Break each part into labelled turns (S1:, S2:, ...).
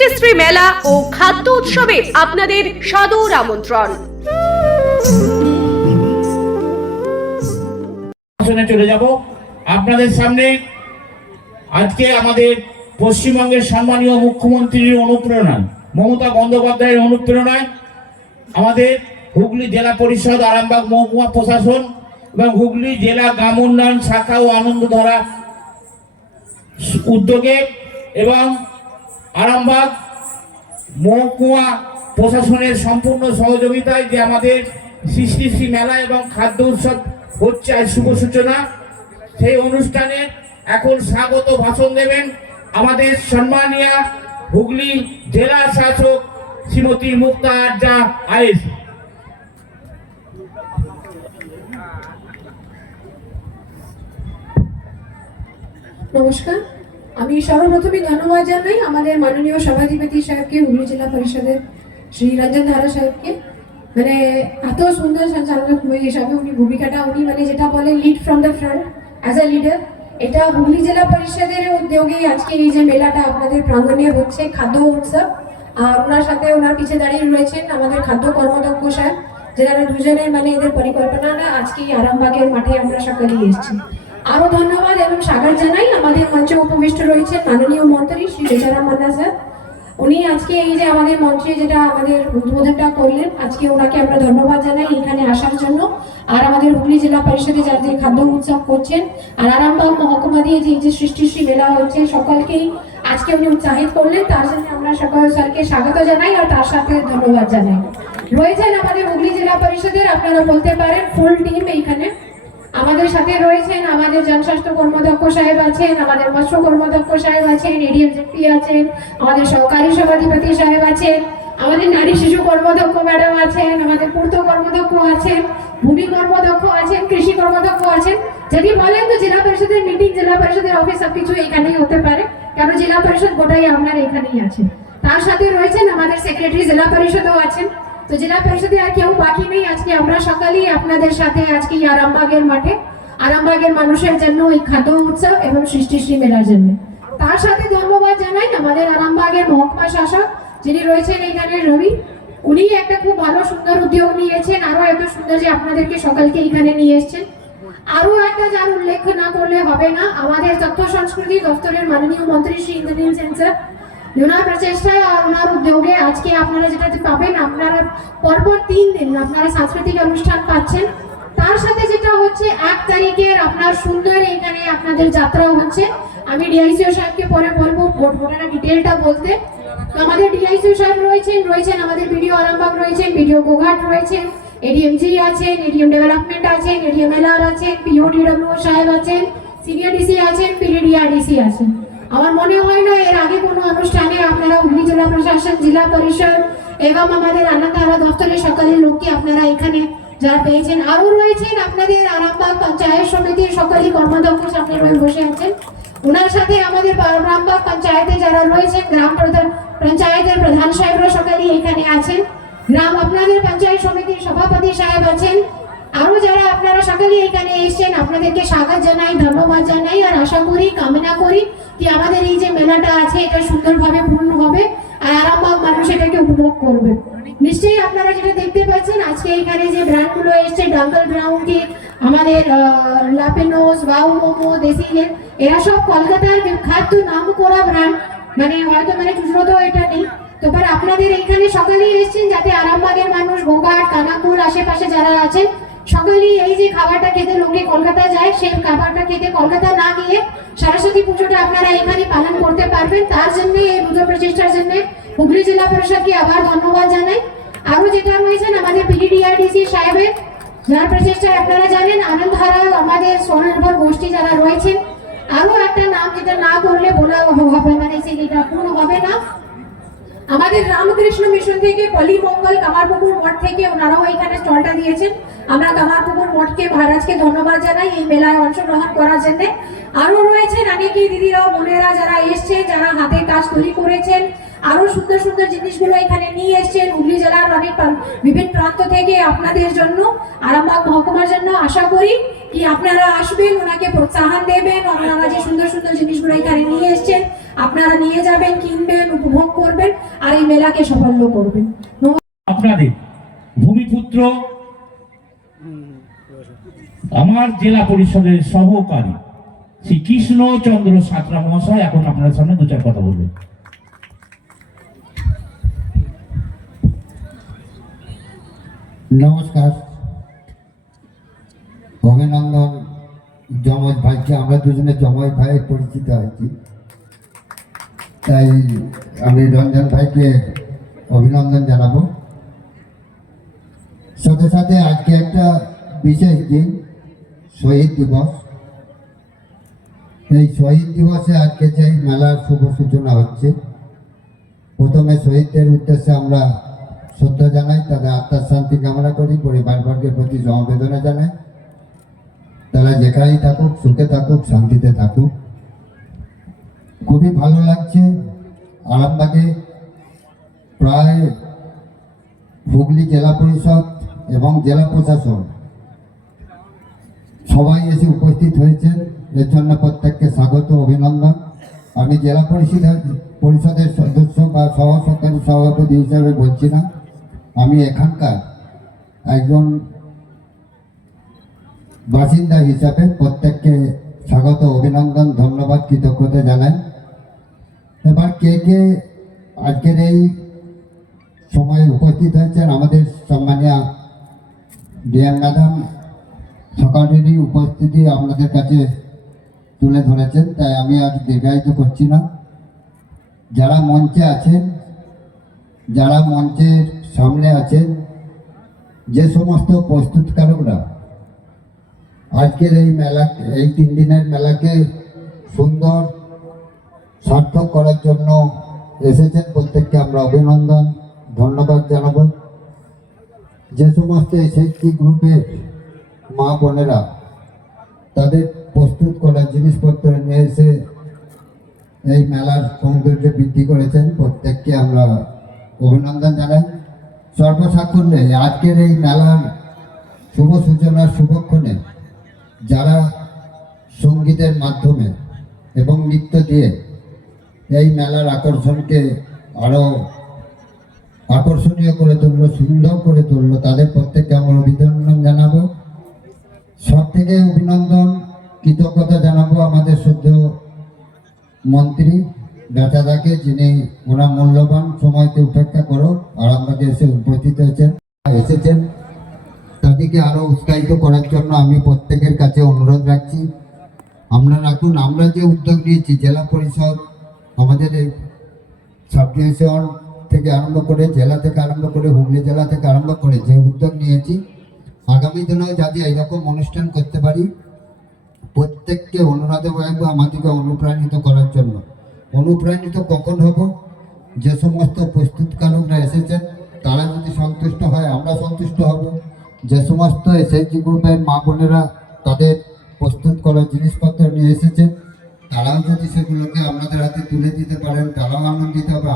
S1: সৃষ্টিশ্রী মেলা ও খাদ্য উৎসবে আপনাদের সাদর আমন্ত্রণ।
S2: চলে যাব। আপনাদের সামনে আজকে আমাদের পশ্চিমবঙ্গের সম্মানীয় মুখ্যমন্ত্রীর অনুপ্রেরণায়, মমতা বন্দ্যোপাধ্যায়ের অনুপ্রেরণায় আমাদের হুগলি জেলা পরিষদ, আরামবাগ মহকুমা প্রশাসন এবং হুগলি জেলা গ্রাম উন্নয়ন শাখা ও আনন্দধারা উদ্যোগে এবং আরামবাগ, মহকুমা প্রশাসনের সম্পূর্ণ সহযোগিতায় যে আমাদের সৃষ্টি মেলা এবং খাদ্য উৎসব হচ্ছে আজ শুভ সূচনা, সেই অনুষ্ঠানে এখন স্বাগত ভাষণ দেবেন আমাদের সম্মানীয় হুগলি জেলা শাসক শ্রীমতী মুক্তা আর্যা আয়েস
S3: নমস্কার। আমি সর্বপ্রথমে ধন্যবাদ জানাই আমাদের মাননীয় সভাধিপতি সাহেবকে, হুগলি জেলা পরিষদের শ্রী রঞ্জন ধারা সাহেবকে। মানে এত সুন্দর সঞ্চালক হিসাবে উনি ভূমিকাটা, উনি মানে যেটা বলে lead from the front as a leader এটা হুগলি জেলা পরিষদের উদ্যোগে আজকে এই যে মেলাটা আপনাদের প্রাঙ্গণে হচ্ছে, খাদ্য উৎসব। আর ওনার সাথে ওনার পিছে দাঁড়িয়ে রয়েছেন আমাদের খাদ্য কর্মদক্ষ সাহেব যারা দুজনে মানে এদের পরিকল্পনাটা আজকে আরামবাগের মাঠে আমরা সকলেই এসেছি। আরও ধন্যবাদ এবং স্বাগত জানাই আমাদের মঞ্চে উপবিষ্ট রয়েছে মাননীয় মন্ত্রী শ্রী বেচারাম মান্না স্যার। উনি আজকে এই যে আমাদের মঞ্চে যেটা আমাদের উদ্বোধনটা করলেন, আজকে ওনাকে আমরা ধন্যবাদ জানাই এখানে আসার জন্য। আর আমাদের হুগলি জেলা পরিষদে যারা যে খাদ্য উৎসব করছেন, আর আরামবাগ মহকুমা দিয়ে যে এই যে সৃষ্টিশ্রী মেলা হচ্ছে, সকলকেই আজকে উনি উৎসাহিত করলেন। তার জন্য আমরা সকল স্যারকে স্বাগত জানাই আর তার সাথে ধন্যবাদ জানাই। রয়েছেন আমাদের হুগলি জেলা পরিষদের, আপনারা বলতে পারেন ফুল টিম এইখানে। আমাদের সাথে রয়েছেন আমাদের জনস্বাস্থ্য কর্মদক্ষ সাহেব আছেন, আমাদের মৎস্য কর্মদক্ষ সাহেব আছেন এডিএম জেপি আছেন, আমাদের সহকারী সভাধিপতি সাহেব আছেন, আমাদের নারী শিশু কর্মদক্ষ ম্যাডাম আছেন, আমাদের পূর্ত কর্মদক্ষ আছেন, ভূমি কর্মদক্ষ আছেন, কৃষি কর্মদক্ষ আছেন। যদি বলেন তো জেলা পরিষদের মিটিং জেলা পরিষদের অফিস সবকিছু এখানেই হতে পারে। কারণ জেলা পরিষদ গোটাই আপনার এখানেই আছে? তার সাথে রয়েছেন আমাদের সেক্রেটারি জেলা পরিষদও আছেন। তো জেলা পরিষদে আর কেউ বাকি নেই। আজকে আমরা সকালেই আপনাদের সাথে আজকে এই আরামবাগের মাঠে, আরামবাগের মানুষের জন্য এই খাদ্য উৎসব এবং সৃষ্টিশ্রী মেলার জন্য। তার সাথে ধন্যবাদ জানাই আমাদের আরামবাগের মহকুমা শাসক, যিনি রয়েছেন এইখানে রবি। উনি একটা খুব ভালো, সুন্দর উদ্যোগ নিয়েছেন। আরও এত সুন্দর যে আপনাদেরকে সকালকে এখানে নিয়ে এসেছেন। আরও একটা যার উল্লেখ না করলে হবে না, আমাদের তথ্য সংস্কৃতি দপ্তরের মাননীয় মন্ত্রী শ্রী ইন্দ্রনীল সেন স্যার। ওনার প্রচেষ্টায় আর ওনার উদ্যোগে আজকে আপনারা যেটা পাবেন, আপনারা পরপর তিন দিন আপনারা সাংস্কৃতিক অনুষ্ঠান পাচ্ছেন। তার সাথে যেটা হচ্ছে, এক তারিখের আপনার সুন্দর এখানে আপনাদের যাত্রাও হচ্ছে। আমি ডিআইসিও সাহেবকে পরে বলব ঘটনাটা ডিটেলটা বলতে। আমাদের ডিআইসিও সাহেব রয়েছেন রয়েছেন আমাদের ভিডিও আরামবাগ রয়েছেন ভিডিও গোঘাট রয়েছেন, এডিএমজি আছেন, এডিএম ডেভেলপমেন্ট আছেন এডিএম এলআর আছেন, পিওডিডব্লিউ সাহেব আছেন, সিনিয়র ডিসি আছেন পিডিডিআরডিসি আছেন। আমার মনে হয় না, এর আগে কোনো অনুষ্ঠানে আপনারা হুগলি জেলা প্রশাসন, জেলা পরিষদ এবং আমাদের আনন্দ দপ্তরের সকলের লোককে আপনারা এখানে যারা পেয়েছেন আরও রয়েছেন আপনাদের আরামবাগ পঞ্চায়েত সমিতির সকলেই কর্মদক্ষ সামনে বসে আছেন। ওনার সাথে আমাদের আরামবাগ পঞ্চায়েতে যারা রয়েছেন, গ্রাম প্রধান পঞ্চায়েতের প্রধান সাহেবরা সকলেই এখানে আছেন। গ্রাম আপনাদের পঞ্চায়েত সমিতির সভাপতি সাহেব আছেন। আরও যারা আপনারা সকলে এখানে এসেছেন, আপনাদেরকে স্বাগত জানাই, ধন্যবাদ জানাই, আর আশা করি, কামনা করি কি আমাদের এই যে মেলাটা আছে, এটা সুন্দরভাবে পূর্ণ হবে আর আরামবাগ মানুষ এটাকে উপভোগ করবে। নিশ্চয়ই আপনারা যেটা দেখতে পাচ্ছেন, আজকে এখানে যে ব্র্যান্ডগুলো এসছে, ডাঙ্গল ব্রাউন কেক, আমাদের লাপেনোস, বাউ মোমো দেশিলে এরা সব কলকাতার বিখ্যাত নাম করা ব্র্যান্ড। মানে হয়তো মানে তো এটা নেই। তো এবার আপনাদের এখানে সকালেই এসেছেন, যাতে আরামবাগের মানুষ, গোঘাট কানাকুর আশেপাশে যারা আছেন সকালেই এই যে খাবারটা খেতে লোকে কলকাতা যায়, সেই খাবারটা খেতে কলকাতা না গিয়ে সরস্বতী পুজোটা আপনারা এখানে পালন করতে পারবেন। তার জন্য, এই দুটো প্রচেষ্টার জন্য হুগলি জেলা পরিষদকে আবার ধন্যবাদ জানাই। আরও যেটা রয়েছেন আমাদের পিডিডিআরডিসি সাহেবের, যার প্রচেষ্টায় আপনারা জানেন, আনন্দ হারা আমাদের স্বনির্ভর গোষ্ঠী যারা রয়েছেন আরও একটা নাম যেটা না করলে বলা হবে মানে সেটা পূর্ণ হবে না। আমাদের রামকৃষ্ণ মিশন থেকে পলিমঙ্গল কামারপুকুর মঠ থেকে ওনারাও এখানে স্টলটা দিয়েছেন। আমরা কামারপুকুর মঠকে মহারাজকে ধন্যবাদ জানাই এই মেলায় অংশগ্রহণ করার জন্য। আরও রয়েছেন অনেকেই দিদিরাও, বোনেরা যারা এসছেন, যারা হাতের কাজ তৈরি করেছেন আরও সুন্দর সুন্দর জিনিসগুলো এখানে নিয়ে এসছেন। হুগলি জেলার অনেক বিভিন্ন প্রান্ত থেকে আপনাদের জন্য, আরামবাগ মহকুমার জন্য আশা করি কি আপনারা আসবেন, ওনাকে প্রোৎসাহন দেবেন। আপনারা যে সুন্দর সুন্দর জিনিসগুলো এখানে নিয়ে এসছেন আপনারা নিয়ে যাবেন কিনবেন উপভোগ করবেন আর এই মেলাকে সাফল্য করবেন।
S2: আপনাদের ভূমিপুত্র আমার জেলা পরিষদের সহকারী শ্রী কৃষ্ণচন্দ্র সাঁতরা মহাশয় এখন আপনার সামনে দু চার কথা বলবেন।
S4: নমস্কার। অভিনন্দন জমজ ভাইকে। আমরা দুজনে জমজ ভাই পরিচিত হয়েছি তাই আমি রঞ্জন ভাইকে অভিনন্দন জানাব। সাথে সাথে আজকে একটা বিশেষ দিন, শহীদ দিবস। এই শহীদ দিবসে আজকে যে মেলার শুভ সূচনা হচ্ছে, প্রথমে শহীদদের উদ্দেশ্যে আমরা শ্রদ্ধা জানাই, তাদের আত্মার শান্তি কামনা করি পরিবারবর্গের প্রতি সমবেদনা জানাই। তারা যেখানেই থাকুক, সুখে থাকুক, শান্তিতে থাকুক। খুবই ভালো লাগছে। আরামবাগে প্রায় হুগলি জেলা পরিষদ এবং জেলা প্রশাসন সবাই এসে উপস্থিত হয়েছেন। এর জন্য প্রত্যেককে স্বাগত, অভিনন্দন। আমি জেলা পরিষদ পরিষদের সদস্য বা সহ সরকারি সভাপতি হিসাবে বলছি না। আমি এখানকার একজন বাসিন্দা হিসাবে প্রত্যেককে স্বাগত, অভিনন্দন, ধন্যবাদ, কৃতজ্ঞতা জানাই। এবার কে কে আজকের এই সময়ে উপস্থিত হয়েছেন আমাদের সম্মানীয় ডিএম ম্যাডাম সকালেরই উপস্থিতি আপনাদের কাছে তুলে ধরেছেন, তাই আমি আর দীর্ঘায়িত করছি না। যারা মঞ্চে আছেন, যারা মঞ্চের সামনে আছেন, যে সমস্ত প্রস্তুতকারকরা, আজকের এই মেলা, এই তিন দিনের মেলাকে সুন্দর সার্থক করার জন্য এসেছেন। প্রত্যেককে আমরা অভিনন্দন, ধন্যবাদ জানাব। যে সমস্ত এসএসটি গ্রুপের মা বোনেরা তাদের প্রস্তুত করা জিনিসপত্র নিয়ে এসে এই মেলার সৌন্দর্য বৃদ্ধি করেছেন। প্রত্যেককে আমরা অভিনন্দন জানাই। সর্বসাকুল্যে আজকের এই মেলার শুভ সূচনার শুভক্ষণে যারা সঙ্গীতের মাধ্যমে এবং নৃত্য দিয়ে এই মেলার আকর্ষণকে আরও আকর্ষণীয় করে তুললো, সুন্দর করে তুললো। তাদের প্রত্যেককে আমরা অভিনন্দন জানাব। সব থেকে অভিনন্দন, কৃতজ্ঞতা জানাব আমাদের সদ্য মন্ত্রী বেচাদাকে, যিনি ওনার মূল্যবান সময়কে উপেক্ষা করো, আরামবাগে এসে উপস্থিত হয়েছেন, এসেছেন। তাদেরকে আরও উৎসাহিত করার জন্য আমি প্রত্যেকের কাছে অনুরোধ রাখছি। আমরা রাখুন, আমরা যে উদ্যোগ নিয়েছি, জেলা পরিষদ আমাদের এই সাব ডিভিশন থেকে আরম্ভ করে, জেলা থেকে আরম্ভ করে, হুগলি জেলা থেকে আরম্ভ করে যে উদ্যোগ নিয়েছি, আগামী দিনেও যাতে এইরকম অনুষ্ঠান করতে পারি, প্রত্যেককে অনুরাধ রাখব আমাদেরকে অনুপ্রাণিত করার জন্য। অনুপ্রাণিত কখন হব? যে সমস্ত প্রস্তুতকারকরা এসেছেন, তারা যদি সন্তুষ্ট হয়, আমরা সন্তুষ্ট হব। যে সমস্ত এসএসজি গ্রুপের মা বোনেরা তাদের প্রস্তুত করা জিনিসপত্র নিয়ে এসেছেন তারাও যদি সেগুলোকে আমাদের হাতে তুলে দিতে পারেন তারাও আনন্দিত হবে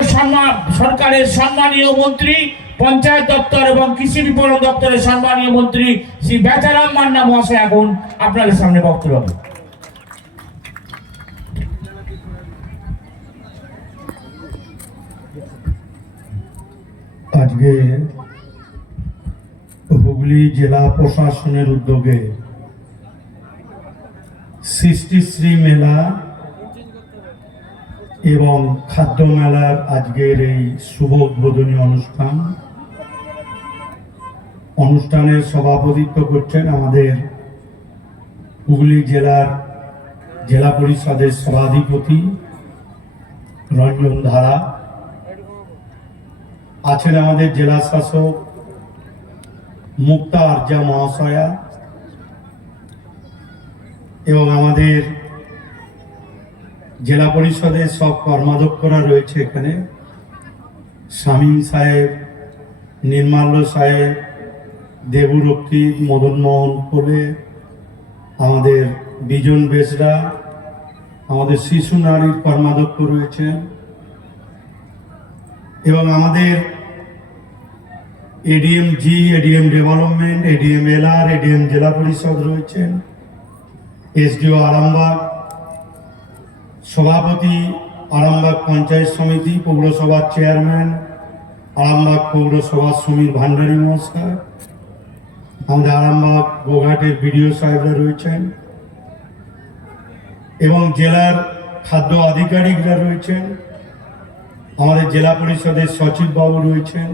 S2: সম্মান সরকারের সম্মানীয় মন্ত্রী পঞ্চায়েত দপ্তর এবং কৃষি বিপণন দপ্তরের সম্মানীয় মন্ত্রী শ্রী বেচারাম মান্না মহাশয় এখন আপনাদের সামনে বক্তব্য।
S5: আজকে হুগলি জেলা প্রশাসনের উদ্যোগে সৃষ্টিশ্রী মেলা এবং খাদ্য মেলার আজকের এই শুভ উদ্বোধনী অনুষ্ঠান। অনুষ্ঠানের সভাপতিত্ব করছেন আমাদের হুগলি জেলার জেলা পরিষদের সভাধিপতি রঞ্জন ধারা। আছেন আমাদের জেলা শাসক মুক্তা আর্যা মহাশয়া। এবং আমাদের জেলা পরিষদের সব কর্মাধ্যক্ষরা রয়েছে এখানে। শামীম সাহেব, নির্মাল্য সাহেব, দেবুরক্ষী, মদনমোহন কোলে, আমাদের বিজন বেসরা, আমাদের শিশু নারীর কর্মাধ্যক্ষ রয়েছেন। এবং আমাদের ADM G ADM development, ADM LR, ADM জেলা পরিষদ রয়েছেন। এসডিও আরামবাগ, সভাপতি আরামবাগ পঞ্চায়েত সমিতি, পৌরসভার চেয়ারম্যান, আরামবাগ পৌরসভার সমীর ভান্ডারী মহাশয়। আমাদের আরামবাগ গোঘাটের বিডিও সাহেবরা রয়েছেন এবং জেলার খাদ্য আধিকারিকরা রয়েছেন। আমাদের জেলা পরিষদের সচিববাবু রয়েছেন।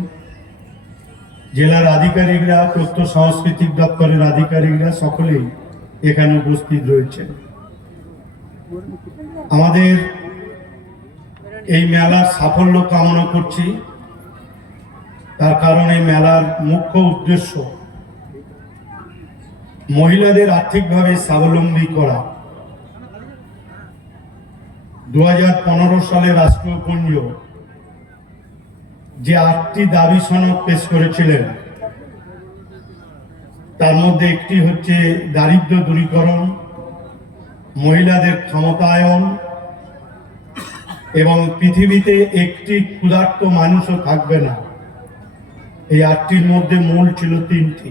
S5: জেলার আধিকারিকরা, তথ্য সাংস্কৃতিক দপ্তরের আধিকারিকরা সকলেই এখানে উপস্থিত রয়েছেন। আমাদের এই মেলার সাফল্য কামনা করছি। তার কারণ এই মেলার মুখ্য উদ্দেশ্য মহিলাদের আর্থিকভাবে স্বাবলম্বী করা। দু হাজার পনেরো সালে রাষ্ট্রীয় পুঞ্জ যে আটটি দাবি সনদ পেশ করেছিলেন তার মধ্যে একটি হচ্ছে দারিদ্র দূরীকরণ, মহিলাদের ক্ষমতায়ন, এবং পৃথিবীতে একটি ক্ষুধার্ত মানুষও থাকবে না। এই আটটির মধ্যে মূল ছিল তিনটি।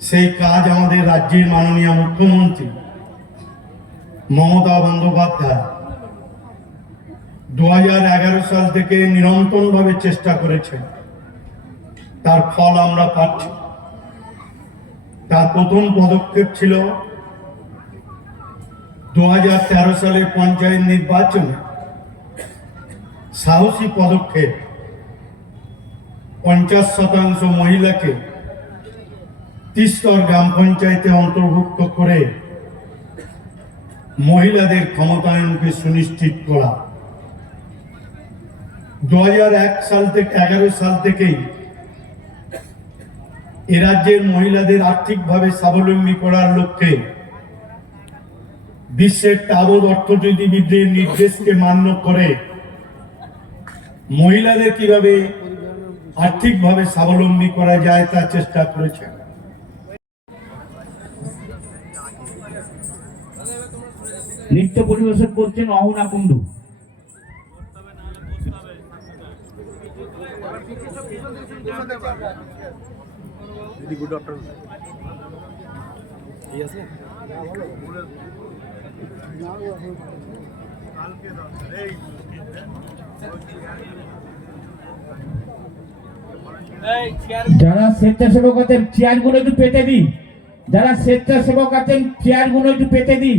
S5: সেই কাজ আমাদের রাজ্যের মাননীয় মুখ্যমন্ত্রী মমতা বন্দ্যোপাধ্যায় দু হাজার এগারো সাল থেকে নিরন্তরভাবে চেষ্টা করেছেন। তার ফল আমরা পাচ্ছি। তার প্রথম পদক্ষেপ ছিল দু সালে পঞ্চায়েত নির্বাচনে সাহসী পদক্ষেপ। পঞ্চাশ শতাংশ মহিলাকে তিস্তর গ্রাম পঞ্চায়েতে অন্তর্ভুক্ত করে মহিলাদের ক্ষমতায়নকে সুনিশ্চিত করা। দু হাজার এক সাল থেকে, এগারো সাল থেকেই এ রাজ্যের মহিলাদের আর্থিকভাবে স্বাবলম্বী করার লক্ষ্যে বিশ্বের তাবৎ অর্থনীতিবিদদের নির্দেশকে মান্য করে মহিলাদের কীভাবে আর্থিকভাবে স্বাবলম্বী করা যায় তা চেষ্টা করেছেন।
S2: নৃত্য পরিবেশন করছেন অহনা কুণ্ডু। যারা স্বেচ্ছাসেবক আছেন চেয়ারগুলো একটু পেতে দিন। যারা স্বেচ্ছাসেবক আছেন চেয়ারগুলো একটু পেতে দিন।